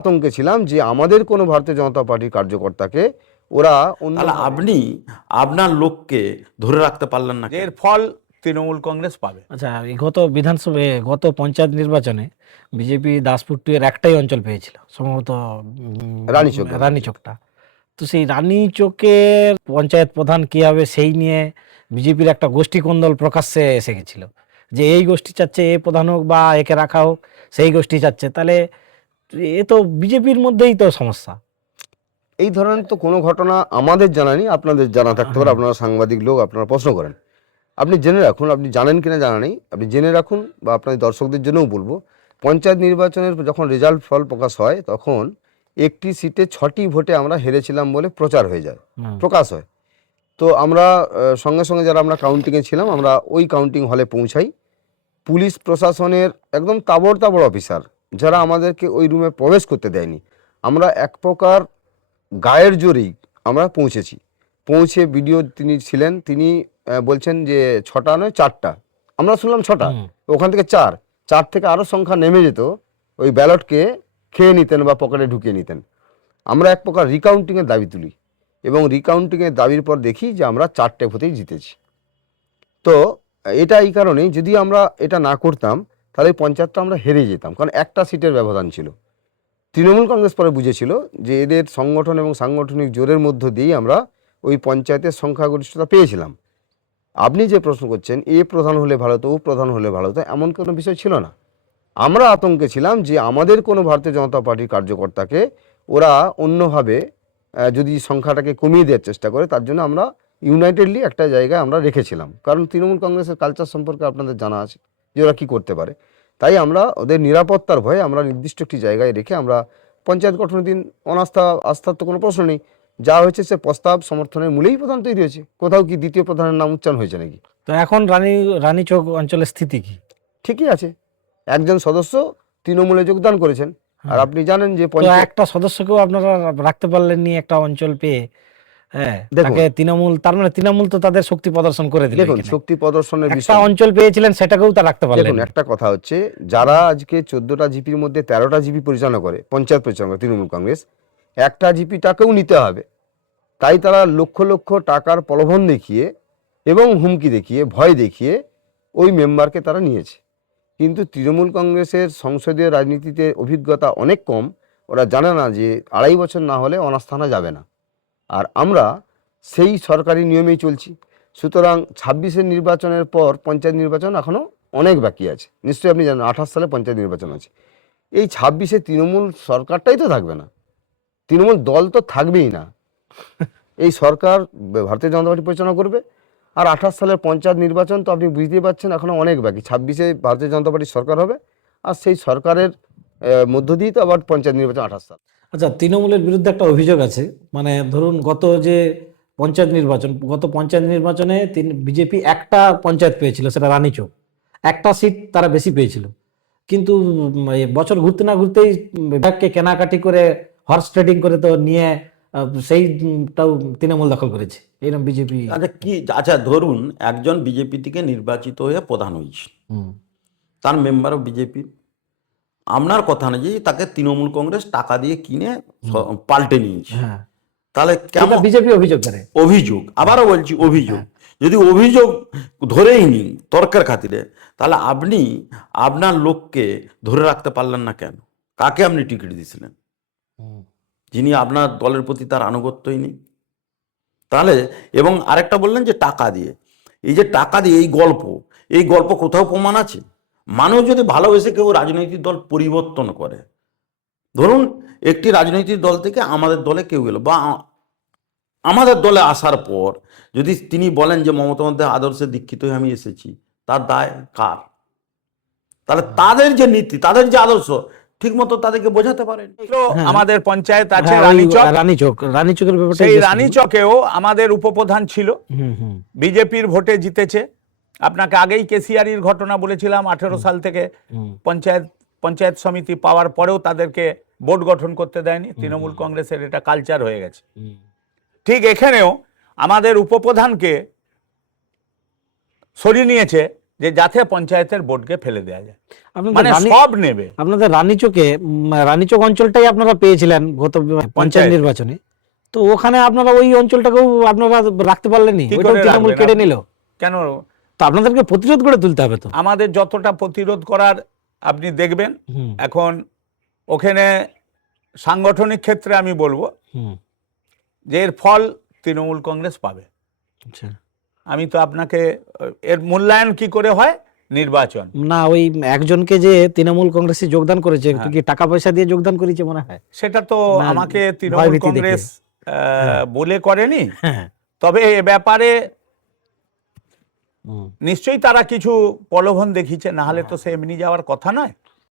আতঙ্কে ছিলাম যে আমাদের কোনো ভারতীয় জনতা পার্টির কার্যকর্তাকে ওরা তাহলে আপনি আপনার লোককে ধরে রাখতে পারলেন না, এর ফল তৃণমূল কংগ্রেস পাবে। আচ্ছা, এই গত বিধানসভা গত পঞ্চায়েত নির্বাচনে বিজেপি দাসপুর 2 এর একটাই অঞ্চল পেয়েছিল সম্ভবত, রানীচক। রানীচকটা। তো সেই রানীচকের পঞ্চায়েত প্রধান কি হবে সেই নিয়ে বিজেপির একটা গোষ্ঠী কোন্দল প্রকাশ্যে এসে গেছিল, যে এই গোষ্ঠী চাচ্ছে এ প্রধান হোক বা একে রাখা হোক, সেই গোষ্ঠী চাচ্ছে। তাহলে এ তো বিজেপির মধ্যেই তো সমস্যা। এই ধরনের তো কোনো ঘটনা আমাদের জানা নেই, আপনাদের জানা থাকতে পারে, আপনারা সাংবাদিক লোক, আপনারা প্রশ্ন করেন। আপনি জেনে রাখুন, আপনি জানেন কিনা জানা নেই, আপনি জেনে রাখুন, বা আপনাদের দর্শকদের জন্যও বলবো, পঞ্চায়েত নির্বাচনের যখন রেজাল্ট ফল প্রকাশ হয় তখন একটি সিটে 6টি ভোটে আমরা হেরেছিলাম বলে প্রচার হয়ে যায়, প্রকাশ হয়। তো আমরা সঙ্গে সঙ্গে যারা আমরা কাউন্টিংয়ে ছিলাম, আমরা ওই কাউন্টিং হলে পৌঁছাই। পুলিশ প্রশাসনের একদম তাবড় অফিসার যারা আমাদেরকে ওই রুমে প্রবেশ করতে দেয়নি, আমরা এক প্রকার গায়ের জোরেই আমরা পৌঁছেছি। পৌঁছে বিডিও তিনি ছিলেন, তিনি বলছেন যে 6টা নয় 4টা, আমরা শুনলাম 6টা, ওখান থেকে 4 থেকে আরও সংখ্যা নেমে যেত, ওই ব্যালটকে খেয়ে নিতেন বা পকেটে ঢুকিয়ে নিতেন। আমরা এক প্রকার রিকাউন্টিংয়ের দাবি তুলি এবং রিকাউন্টিংয়ের দাবির পর দেখি যে আমরা 4টে ভোটেই জিতেছি। তো এটা এই কারণেই, যদি আমরা এটা না করতাম তাহলে পঞ্চায়েতটা আমরা হেরে যেতাম, কারণ একটা সিটের ব্যবধান ছিল। তৃণমূল কংগ্রেস পরে বুঝেছিল যে এদের সংগঠন এবং সাংগঠনিক জোরের মধ্য দিয়েই আমরা ওই পঞ্চায়েতের সংখ্যাগরিষ্ঠতা পেয়েছিলাম। আপনি যে প্রশ্ন করছেন এ প্রধান হলে ভালো হতো, ও প্রধান হলে ভালো হতো, এমন কোনো বিষয় ছিল না। আমরা আতঙ্কে ছিলাম যে আমাদের কোনো ভারতীয় জনতা পার্টির কার্যকর্তাকে ওরা অন্যভাবে যদি সংখ্যাটাকে কমিয়ে দেওয়ার চেষ্টা করে, তার জন্য আমরা ইউনাইটেডলি একটা জায়গায় আমরা রেখেছিলাম। কারণ তৃণমূল কংগ্রেসের কালচার সম্পর্কে আপনাদের জানা আছে যে ওরা কী করতে পারে। তাই আমরা ওদের নিরাপত্তার ভয়ে আমরা নির্দিষ্ট একটি জায়গায় রেখে আমরা পঞ্চায়েত গঠনের দিন আস্থার তো কোনো প্রশ্ন নেই, যা হয়েছে সে প্রস্তাব সমর্থনের মূলেই প্রধান তৈরি হয়েছে। কোথাও কি দ্বিতীয় প্রধানের নাম উচ্চারণ হয়েছে নাকি? তো এখন রানীচক অঞ্চলের স্থিতি কি? ঠিকই আছে, একজন সদস্য তৃণমূলে যোগদান করেছেন। আর আপনি জানেন যে একটা সদস্যকেও আপনারা রাখতে পারলেননি একটা অঞ্চল পেয়ে। হ্যাঁ, তাকে তৃণমূল, তার মানে তৃণমূল তো তাদের শক্তি প্রদর্শন করে দিল। দেখুন, শক্তি প্রদর্শনের একটা বিষয়, অঞ্চল পেয়েছিলেন সেটাকেও তা রাখতে পারলেন। দেখুন একটা কথা হচ্ছে, যারা আজকে 14টা জিপির মধ্যে 13টা জিপি পরিচালনা করে, পঞ্চায়েত পরিচালনা করে তৃণমূল কংগ্রেস, একটা জিপিটাকেও নিতে হবে। তাই তারা লক্ষ লক্ষ টাকার প্রলোভন দেখিয়ে এবং হুমকি দেখিয়ে, ভয় দেখিয়ে ওই মেম্বারকে তারা নিয়েছে। কিন্তু তৃণমূল কংগ্রেসের সংসদীয় রাজনীতিতে অভিজ্ঞতা অনেক কম, ওরা জানে না যে 2.5 বছর না হলে অনাস্থানা যাবে না। আর আমরা সেই সরকারি নিয়মেই চলছি। সুতরাং 26-এর নির্বাচনের পর পঞ্চায়েত নির্বাচন এখনও অনেক বাকি আছে। নিশ্চয়ই আপনি জানেন 28 সালে পঞ্চায়েত নির্বাচন আছে। এই 26-এ তৃণমূল সরকারটাই তো থাকবে না, তৃণমূল দল তো থাকবেই না। এই সরকার ভারতীয় জনতা পার্টি পরিচালনা করবে। আর 28 সালের পঞ্চায়েত নির্বাচন তো আপনি বুঝতেই পারছেন এখনও অনেক বাকি। 26-এ ভারতীয় জনতা পার্টির সরকার হবে, আর সেই সরকারের মধ্য দিয়েই তো আবার পঞ্চায়েত নির্বাচন 28 সাল। আচ্ছা, তৃণমূলের বিরুদ্ধে একটা অভিযোগ আছে, মানে ধরুন গত পঞ্চায়েত নির্বাচনে বিজেপি একটা পঞ্চায়েত পেয়েছিল, সেটা রানীচক, একটা সিট তারা বেশি পেয়েছিল। কিন্তু বছর ঘুরতে না ঘুরতেই বিভাগকে কেনাকাটি করে হর্স ট্রেডিং করে তো নিয়ে সেইটাও তৃণমূল দখল করেছে, এরকম বিজেপি। আচ্ছা ধরুন একজন বিজেপি থেকে নির্বাচিত হয়ে প্রধান হয়েছে, তার মেম্বারও বিজেপি, আপনার কথা অনুযায়ী তাকে তৃণমূল কংগ্রেস টাকা দিয়ে কিনে পাল্টে নিয়েছে, তাহলে কেমন বিজেপি অভিযোগ করে? অভিযোগ, আবারও বলছি অভিযোগ, যদি অভিযোগ ধরেই নিন তর্কের খাতিরে, তাহলে আপনি আপনার লোককে ধরে রাখতে পারলেন না কেন? কাকে আপনি টিকিট দিয়েছিলেন যিনি আপনার দলের প্রতি তার আনুগত্যই নেই? তাহলে এবং আরেকটা বললেন যে টাকা দিয়ে, এই যে টাকা দিয়ে এই গল্প কোথাও প্রমাণ আছে? মানুষ যদি ভালোবেসে কেউ রাজনৈতিক দল পরিবর্তন করে, ধরুন একটি রাজনৈতিক দল থেকে আমাদের দলে কেউ গেল, বা আমাদের দলে আসার পর যদি তিনি বলেন যে মমতা বন্দ্যোপাধ্যায়ের আদর্শে দীক্ষিত হয়ে আমি এসেছি, তার দায় কার? তাহলে তাদের যে নীতি, তাদের যে আদর্শ ঠিক মতো তাদেরকে বোঝাতে পারেন। আমাদের পঞ্চায়েত আছে রানীচকের ব্যাপারটা, সেই রানীচকেও আমাদের উপপ্রধান ছিল, বিজেপির ভোটে জিতেছে। আপনাকে আগেই কেসিআরির ঘটনা বলেছিলাম, 18 সাল থেকে পঞ্চায়েত সমিতি পাওয়ার পরেও তাদেরকে বোর্ড গঠন করতে দেয়নি। তৃণমূল কংগ্রেসের এটা কালচার হয়ে গেছে। ঠিক এখানেও আমাদের উপপ্রধানকে সরিয়ে নিয়েছে যে যাতে পঞ্চায়েতের বোর্ডকে ফেলে দেওয়া যায়, আপনাদের মানে রানী- সব নেবে। আপনাদের রানীচকে রানীচক অঞ্চলটাই আপনারা পেয়েছিলেন গত পঞ্চায়েত পঞ্চায়েতে। নির্বাচনে, তো ওখানে আপনারা ওই অঞ্চলটাকেও আপনারা রাখতে পারলেনি, কি ওইটাও করে তৃণমূল রাখবেন কেড়ে আপনি? নিল। কেন? তো আপনাদেরকে প্রতিরোধ করে তুলতে হবে তো। আমাদের যতটা প্রতিরোধ করার আপনি দেখবেন, হুম, এখন ওখানে সাংগঠনিক ক্ষেত্রে আমি বলবো হুম, যে এর ফল তৃণমূল কংগ্রেস পাবে। আচ্ছা। আমি তো আপনাকে এর মূল্যায়ন কি করে হয়, নির্বাচন। না, ওই একজনকে যে তৃণমূল কংগ্রেসে যোগদান করেছে, একটু হ্যাঁ। কি টাকা পয়সা দিয়ে যোগদান করেছে মনে হয়? সেটা তো না, আমাকে তৃণমূল ভয়ভীতি কংগ্রেস বলে করেনি, হ্যাঁ। তবে এ ব্যাপারে হুম। নিশ্চয়ই তারা কিছু প্রলোভন দেখিয়েছে, না হলে তো সে এমনি যাওয়ার কথা নয়।